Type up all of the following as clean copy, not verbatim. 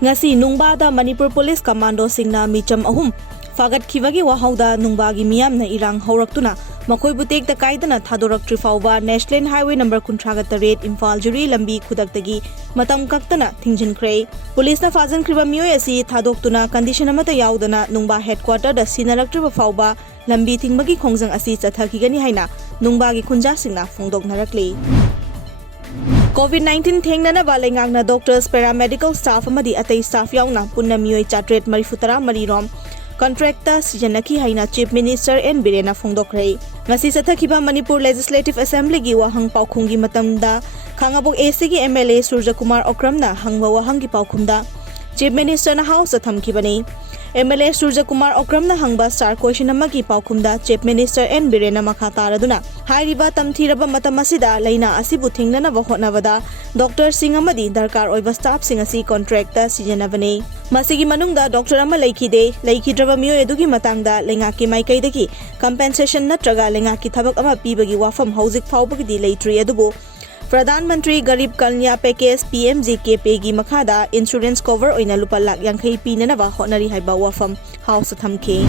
ngasi nungbada Manipur Police Commando singna micham ahum fagat khibagi wahauda nungbagi miyamna irang hauраktuna makoi butek ta kaidana thadoraktri fauba National Highway number 38 Imphal Juri lambi khudaktagi matam kaktana thingjinkhre police na fajan khriba miyoi asi thadoktuna condition amata yaudana nungba headquarter da sinaraktri fauba lambi thingmagi khongjang asi chathakigani haina nungbagi khunja singna phongdoknarakli COVID-19 thengnana balengangna doctors paramedical staff amadi atei staff yauna punna miyoi chatret marifutara marirom contractor sijanaki haina Chief Minister N Birena phongdokre ngasi chathakhiba Manipur Legislative Assembly gi wahang paukhungi matamda khangabok AC gi MLA Surja Kumar Okramna hangwa wahang gi paukhumda Chief Minister na house thamkhibani MLA Surja Kumar Okramna hangba star question amagi paukhumda Chief Minister N Birena makha taraduna hairiba tamthiraba matamasida leina asibu thingnana hotnabada Dr. Singh amadi darkar oiba staff sing asi contractor sijanabani masigi manungda Dr. ama leikidraba miyoi edugi matangda lengaki maikaidagi compensation natraga lengaki thabak ama pibagi wafam housing faubagi leitri adubu Pradhan Mantri Garib Kalya Package PMJKP gi makhada insurance cover oina lupa lakh yankhei pinanaba hotnari haiba wafam house thamke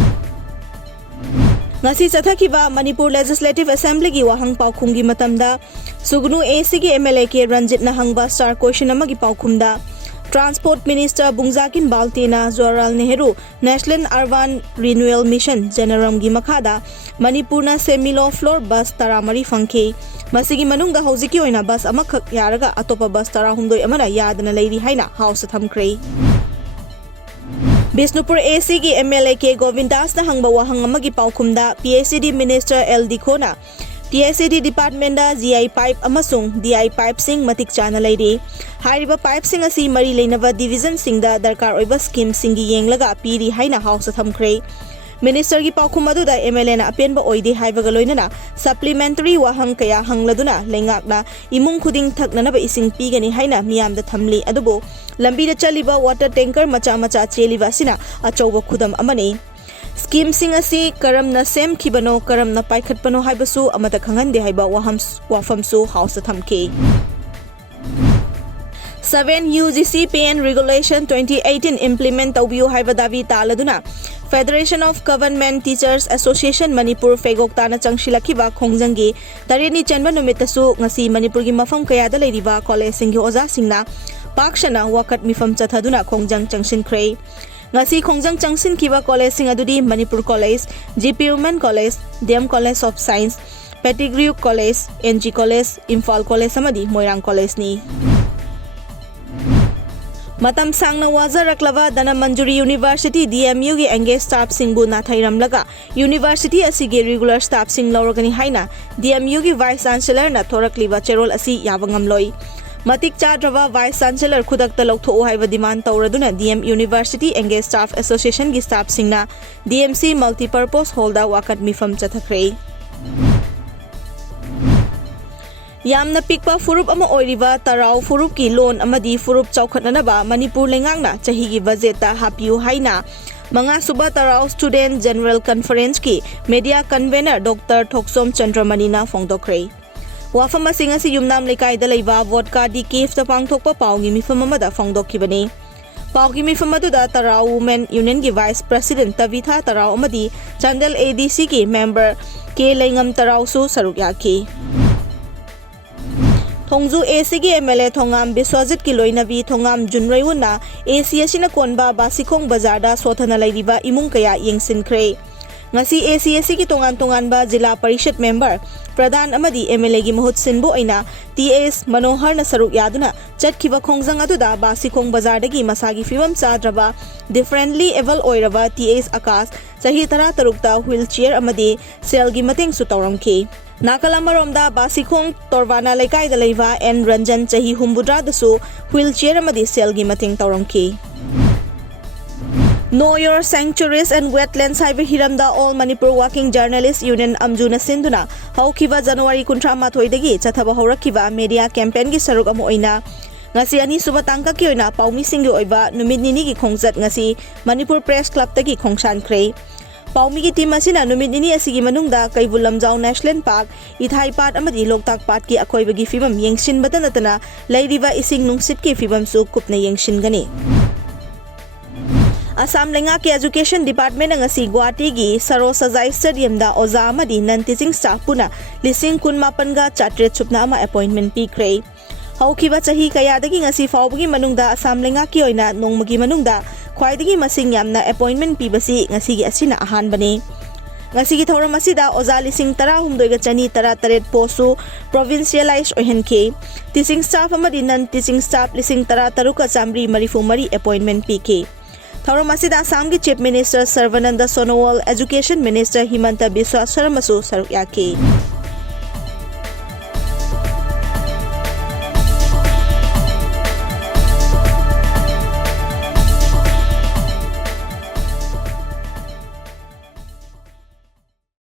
ngasi chathakhiba Manipur Legislative Assembly gi wahang paukhungi matamda Sugnu AC gi MLA ke Ranjit na hangba star question amagi paukhumda Transport Minister Bungzakin Baltina Jawaharlal Nehru National Urban Renewal Mission Generam gi makhada Manipur na semi low floor bus taramari fangke masigi manungda hojiki oina bus amakhak yaraga atopa bus tarahumdoi amana yadana leiri haina house thamkre Bisnupur AC gi MLA ke Govindas na hangba wahang amagi paukhumda PACD Minister LD Khona PACD Department da GI pipe amasung DI pipe sing matik chana leiri hairiba pipe sing asi mari leinaba division sing da darkar oiba scheme singi yenglaga piri haina house thamkre Minister gi paukhum aduda MLA na apenba oide haibaga loinana supplementary wahang kaya hangladuna lengakna imung khuding thaknanaba ising pigani haina miyamda thamli adubo lambi da chaliba water tanker macha macha cheliba sina achauba khudam amani scheme sing asi karamna sem khibano karamna paikhatpano haibasu amata khangande haiba wafamsu house thamke 7 UGC PN Regulation 2018 implement tawbiu haiba davi taladuna Federation of Government Teachers Association Manipur Fegok Tana Changshilakhiba Khongjangi Tareni Chanba numitasu ngasi Manipur gi mafam kayada leiriba college singi oza singna pakshana wakat mifam chathaduna Khongjang Changsinkhre ngasi Khongjang Changsin kiba college sing adudi Manipur College GP Women College DM College of Science Pettigrew College NG College Imphal College amadi Moirang College ni Matam sangna wazaraklava Dana Manjuri University DMU gi engage staff singbu nathairamlaga University asigi regular staff sing lawragani haina DMU gi Vice Chancellor na thorakliba cherol asi yabangamloi Matik chadrava Vice Chancellor khudakta lokthou haiba demand tawraduna DM University engage staff association gi staff singna DMC multipurpose hall da wakat mifam chathakre Yamna pikpa furup ama oiriba tarau furup ki loan amadi furup chaukhatnanaba Manipur lengangna chahi gi budget ta hapiu haina manga suba tarau student general conference ki media convener Dr. Thoksom Chandramani na phongdokre wafam asinga si yumnam lekai da leiba vodka di cave ta pangthokpa pawngi mifam amada phongdokhibani pawgi mifam aduda tarau women union gi vice president Tavitha tarau amadi Chandel ADC ki member ke lengam tarau su saruk yaki Thongju AC gi MLA Thongam Biswajit ki loinabi Thongam Junraiwuna AC asina konba Basikhong Bazar da sothana leiriba imung kaya yengsinkhre ngasi AC ki tongan ba Jila Parishad member Pradhan amadi MLA gi mahut sinbo aina TS Manohar na saruk yaduna chatkhiba khongjang aduda Basikhong Bazar dagi masagi fibam chadraba differently able oiraba TS Akas sahi tara tarukta wheelchair amadi cell gi mateng su tawramki Nakalamaromda Basikhong Torvana Lekai da leiva N Ranjan chahi humbudra dasu wheelchair amadi cell gi mating tawramki Know Your Sanctuaries and Wetlands haiba hiramda All Manipur Working Journalists Union amjuna sinduna haukiba January 18 dagi chathaba horakkiba media campaign gi saruk amo oina ngasi ani suba tangka ki oina paumi singi oiba numit nini gi khongjat ngasi Manipur Press Club tagi khongsan khre Paumi ki team asina numit nini asigi manungda Kaibul Lamjau National Park Ithai Pat amadi Loktak Pat ki akoibagi fibam yengshin batanatana leiriba ising nungsit ki fibam su kupna yengshin gani Assam Lengaki Education Department ngasi Guwahati gi Saro Sajai Stadium da oza amadi non teaching staff puna lising kun mapanga chatret supna ama appointment pikre. Haukiba chahi kayadagi ngasi faubagi manungda Assam Lengaki oina nongmagi manungda khwaidagi masing yamna appointment pibasi ngasi gi asina ahanbani. Ngasi gi thoram asida oza lising tara humdoi ga chani tara taret postu provincialize ohenke. Teaching staff amadi non teaching staff lising tara taruka chamri marifu mari appointment pike. Thoram asida Assam ki Chief Minister Sarvananda Sonowal, Education Minister Himanta Biswa Saramasu saruk yake.